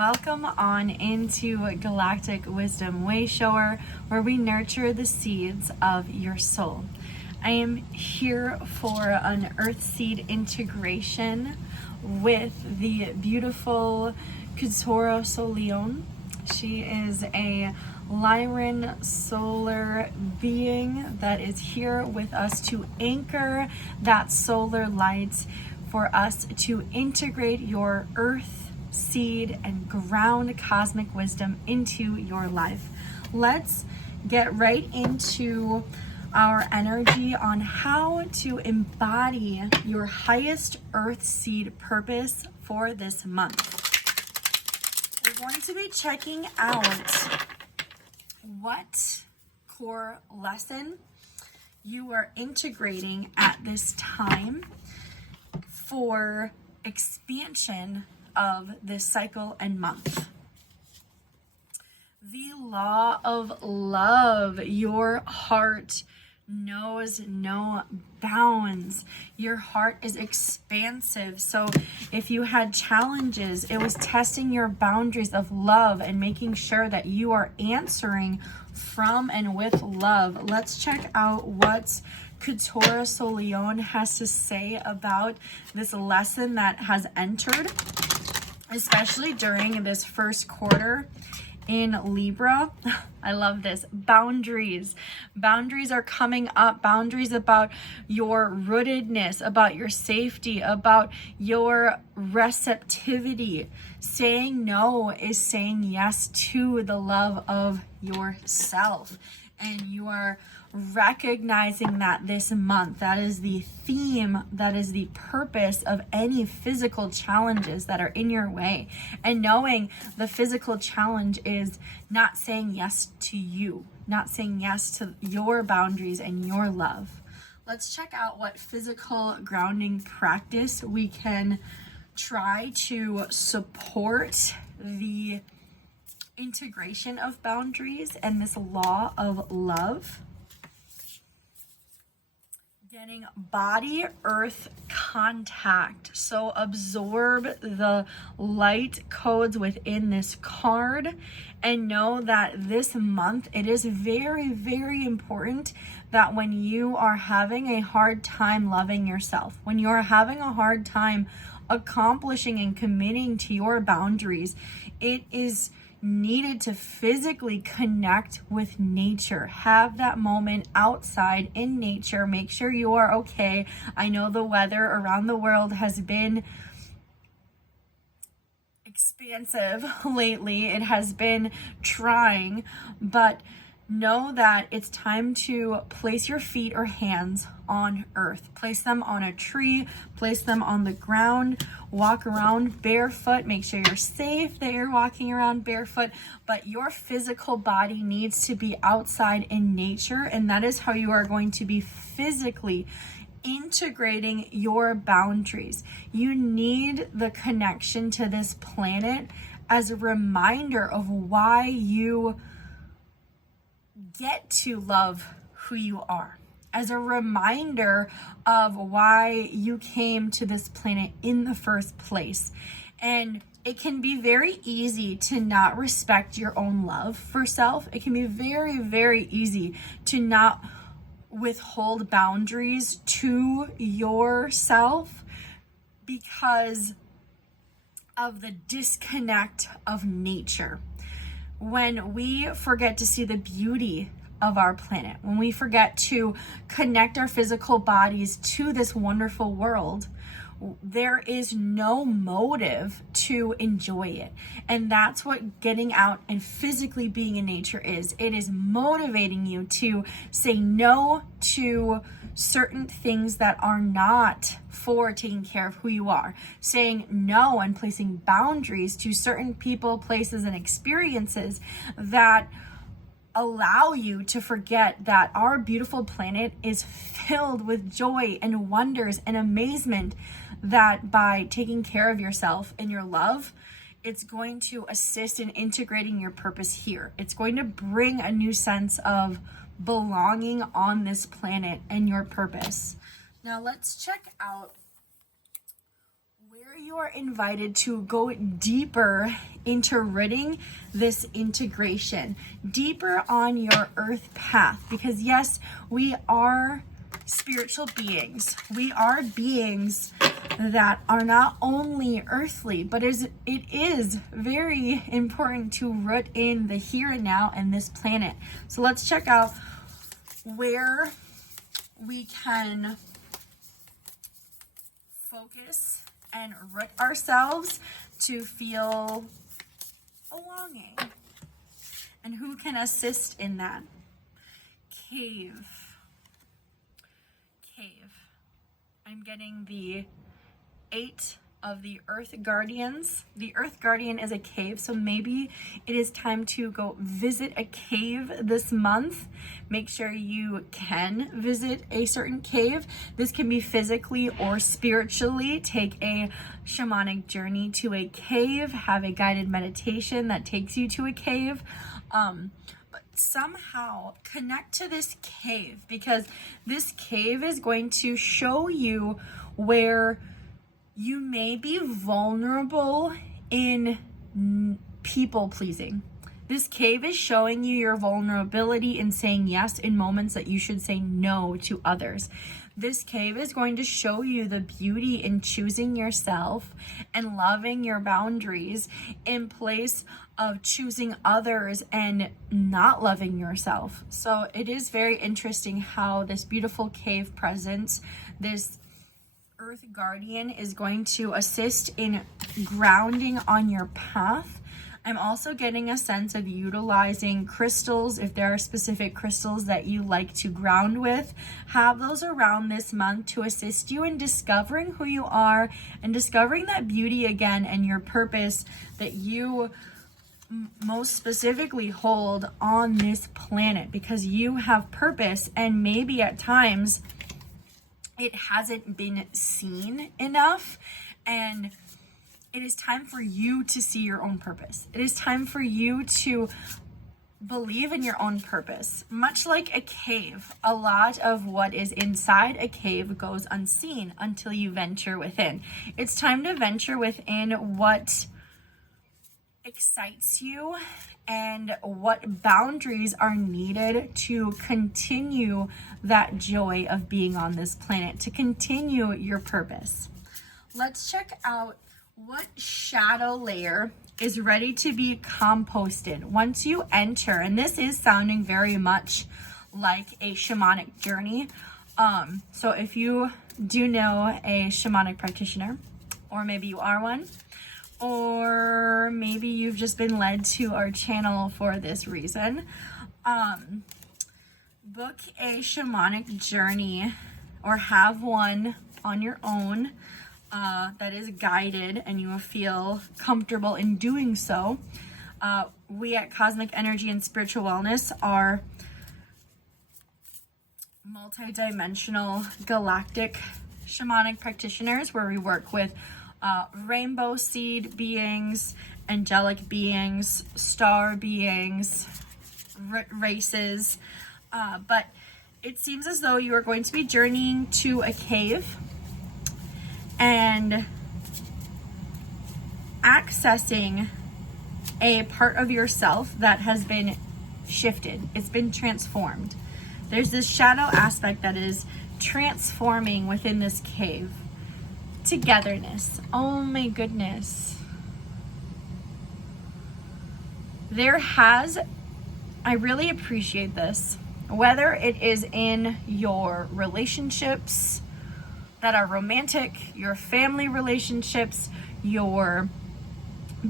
Welcome on into Galactic Wisdom Wayshower, where we nurture the seeds of your soul. I am here for an Earthseed integration with the beautiful Kutoro Soleon. She is a Lyran solar being that is here with us to anchor that solar light for us to integrate your earth seed and ground cosmic wisdom into your life. Let's get right into our energy on how to embody your highest earth seed purpose for this month. We're going to be checking out what core lesson you are integrating at this time for expansion of this cycle and month. The law of love. Your heart knows no bounds. Your heart is expansive. So if you had challenges, it was testing your boundaries of love and making sure that you are answering from and with love. Let's check out what Kutoro Soleon has to say about this lesson that has entered, especially during this first quarter in Libra. I love this. Boundaries. Boundaries are coming up. Boundaries about your rootedness, about your safety, about your receptivity. Saying no is saying yes to the love of yourself. And you are recognizing that this month, that is the theme, that is the purpose of any physical challenges that are in your way. And knowing the physical challenge is not saying yes to you, not saying yes to your boundaries and your love. Let's check out what physical grounding practice we can try to support the integration of boundaries and this law of love. Getting body earth contact. So absorb the light codes within this card and know that this month it is very, very important that when you are having a hard time loving yourself, when you are having a hard time accomplishing and committing to your boundaries, it is needed to physically connect with nature. Have that moment outside in nature. Make sure you are okay. I know the weather around the world has been expansive lately. It has been trying, but know that it's time to place your feet or hands on earth. Place them on a tree, place them on the ground, walk around barefoot. Make sure you're safe that you're walking around barefoot, but your physical body needs to be outside in nature, and that is how you are going to be physically integrating your boundaries. You need the connection to this planet as a reminder of why you get to love who you are, as a reminder of why you came to this planet in the first place. And it can be very easy to not respect your own love for self. It can be very, very easy to not withhold boundaries to yourself because of the disconnect of nature. When we forget to see the beauty of our planet, when we forget to connect our physical bodies to this wonderful world, there is no motive to enjoy it. And that's what getting out and physically being in nature is. It is motivating you to say no to certain things that are not for taking care of who you are. Saying no and placing boundaries to certain people, places, and experiences that allow you to forget that our beautiful planet is filled with joy and wonders and amazement, that by taking care of yourself and your love, it's going to assist in integrating your purpose here. It's going to bring a new sense of belonging on this planet and your purpose. Now let's check out where you are invited to go deeper into rooting this integration deeper on your earth path. Because yes, we are spiritual beings. We are beings that are not only earthly, but it is very important to root in the here and now and this planet. So let's check out where we can focus and root ourselves to feel belonging, and who can assist in that. Cave. I'm getting the 8 of the Earth Guardians. The Earth Guardian is a cave, so maybe it is time to go visit a cave this month. Make sure you can visit a certain cave. This can be physically or spiritually. Take a shamanic journey to a cave, have a guided meditation that takes you to a cave. But somehow connect to this cave, because this cave is going to show you where you may be vulnerable in people pleasing. This cave is showing you your vulnerability in saying yes in moments that you should say no to others. This cave is going to show you the beauty in choosing yourself and loving your boundaries in place of choosing others and not loving yourself. So it is very interesting how this beautiful cave presence, this Earth Guardian, is going to assist in grounding on your path. I'm also getting a sense of utilizing crystals. If there are specific crystals that you like to ground with, have those around this month to assist you in discovering who you are and discovering that beauty again and your purpose that you most specifically hold on this planet, because you have purpose, and maybe at times it hasn't been seen enough, and it is time for you to see your own purpose. It is time for you to believe in your own purpose. Much like a cave, a lot of what is inside a cave goes unseen until you venture within. It's time to venture within what excites you and what boundaries are needed to continue that joy of being on this planet, to continue your purpose. Let's check out what shadow layer is ready to be composted once you enter. And this is sounding very much like a shamanic journey. So if you do know a shamanic practitioner, or maybe you are one, or maybe you've just been led to our channel for this reason, book a shamanic journey or have one on your own that is guided and you will feel comfortable in doing so. We at Cosmic Energy and Spiritual Wellness are multi-dimensional galactic shamanic practitioners where we work with rainbow seed beings, angelic beings, star beings, races, but it seems as though you are going to be journeying to a cave and accessing a part of yourself that has been shifted. It's been transformed. There's this shadow aspect that is transforming within this cave. Togetherness. Oh my goodness. I really appreciate this. Whether it is in your relationships that are romantic, your family relationships, your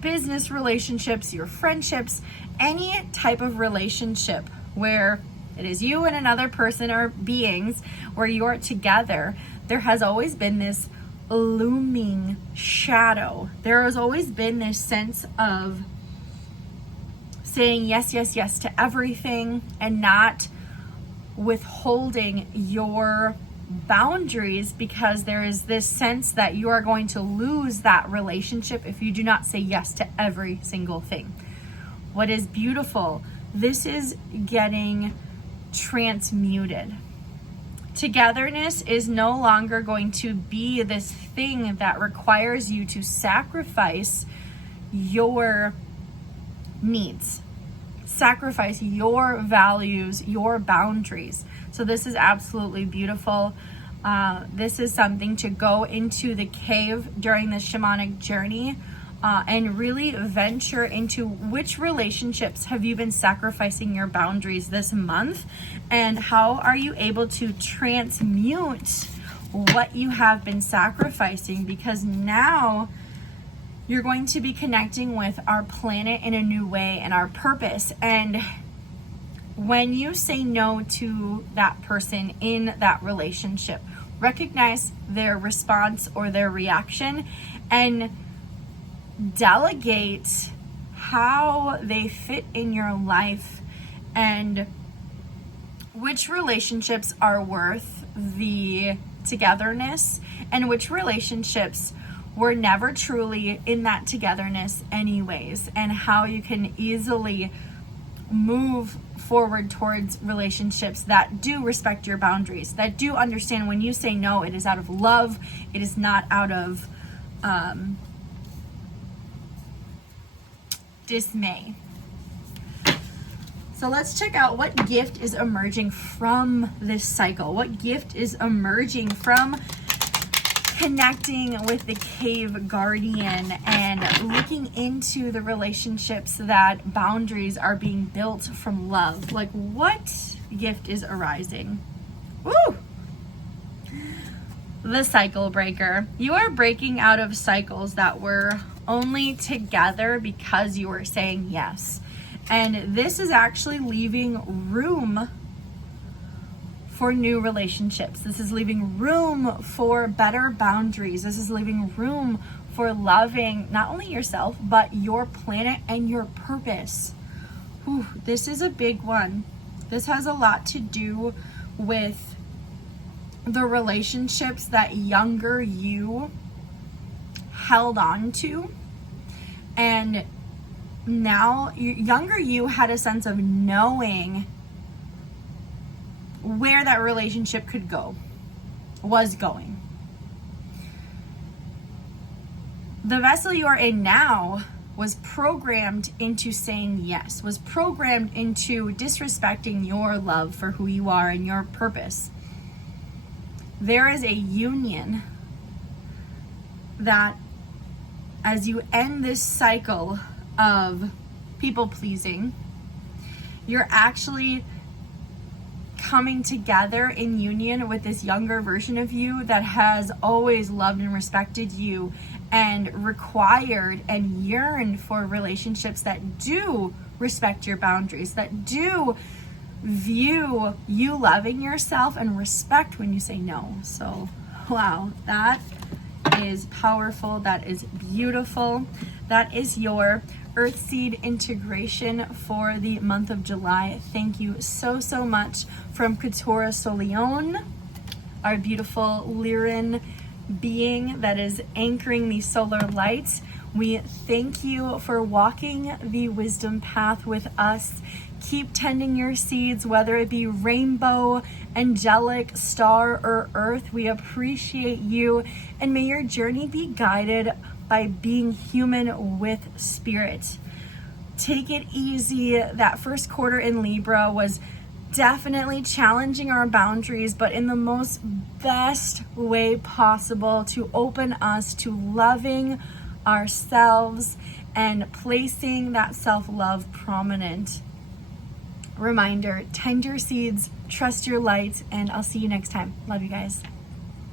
business relationships, your friendships, any type of relationship where it is you and another person or beings where you are together, there has always been this looming shadow. There has always been this sense of saying yes, yes, yes to everything and not withholding your boundaries, because there is this sense that you are going to lose that relationship if you do not say yes to every single thing. What is beautiful, this is getting transmuted. Togetherness is no longer going to be this thing that requires you to sacrifice your needs, sacrifice your values, your boundaries. So this is absolutely beautiful. This is something to go into the cave during the shamanic journey and really venture into which relationships have you been sacrificing your boundaries this month, and how are you able to transmute what you have been sacrificing, because now you're going to be connecting with our planet in a new way and our purpose. And when you say no to that person in that relationship, recognize their response or their reaction and delegate how they fit in your life, and which relationships are worth the togetherness and which relationships were never truly in that togetherness anyways, and how you can easily move forward towards relationships that do respect your boundaries, that do understand when you say no, it is out of love, it is not out of dismay. So let's check out what gift is emerging from this cycle. What gift is emerging from connecting with the cave guardian and looking into the relationships that boundaries are being built from love? Like, what gift is arising? Woo! The cycle breaker. You are breaking out of cycles that were only together because you were saying yes. And this is actually leaving room for new relationships. This is leaving room for better boundaries. This is leaving room for loving not only yourself, but your planet and your purpose. Whew, this is a big one. This has a lot to do with the relationships that younger you held on to. And now younger you had a sense of knowing where that relationship could go, was going. The vessel you are in now was programmed into saying yes, was programmed into disrespecting your love for who you are and your purpose. There is a union that, as you end this cycle of people pleasing, you're actually coming together in union with this younger version of you that has always loved and respected you and required and yearned for relationships that do respect your boundaries, that do view you loving yourself and respect when you say no. So, wow, that is powerful. That is beautiful. That is your Earthseed integration for the month of July. Thank you so, so much from Couture Soleon, our beautiful Lyran being that is anchoring the solar light. We thank you for walking the wisdom path with us. Keep tending your seeds, whether it be rainbow, angelic, star, or earth. We appreciate you, and may your journey be guided by being human with spirit. Take it easy. That first quarter in Libra was definitely challenging our boundaries, but in the most best way possible, to open us to loving ourselves and placing that self-love prominent. Reminder, tend your seeds, trust your light, and I'll see you next time. Love you guys.